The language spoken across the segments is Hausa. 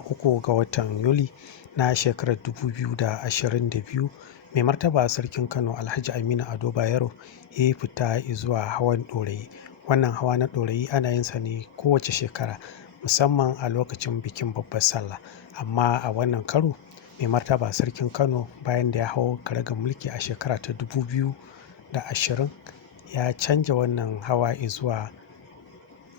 13 ga watan Yuli na shekarar 2022, Mai Martaba Sarkin Kano Alhaji Aminu Ado Bayero ya yi fita zuwa hawan ɗorayi. Wannan hawa na ɗorayi ana yin sa ne kowace shekara, musamman a lokacin bikin babbar sallah. Amma a wannan karo, Mai Martaba Sarkin Kano bayan da ya hau karagar mulki a shekara ta 2020 ya canja wannan hawa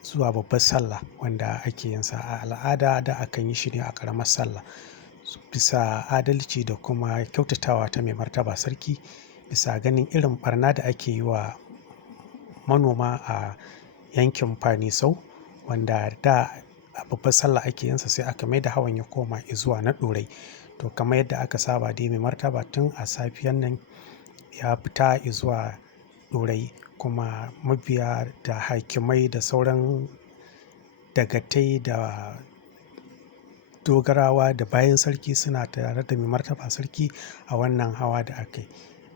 zuwa babbar sallah, wanda ake yin sa a al'ada da akan yi shi ne a ƙaramar sallah. Bisa adalci da kuma kyautatawa ta Mai Martaba Sarki, bisa ganin irin barna da ake yi wa manoma a yankin Fanisau, wanda da a babbar sallah ake yin sa, sai aka mai da hawan ya koma zuwa na ɗorayi. To kamar yadda aka saba dai, Mai Martaba tun a safiyan nan ya fita zuwa ɗorayi, kuma mabiya da hakimai da sauran dagatai da dogarawa da bayan sarki suna tare da Mai Martaba Sarki a wannan hawa da aka yi.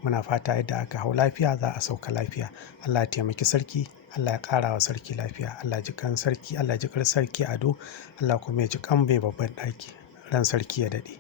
Muna fata yadda aka hau lafiya za a sauka lafiya. Allah ya taimaki sarki, Allah ya ƙara wa sarki lafiya, Allah ji kan sarki, Allah ji ƙar sarki Ado, Allah kuma ya ji kan mai babban ɗaki. Ran sarki ya daɗe.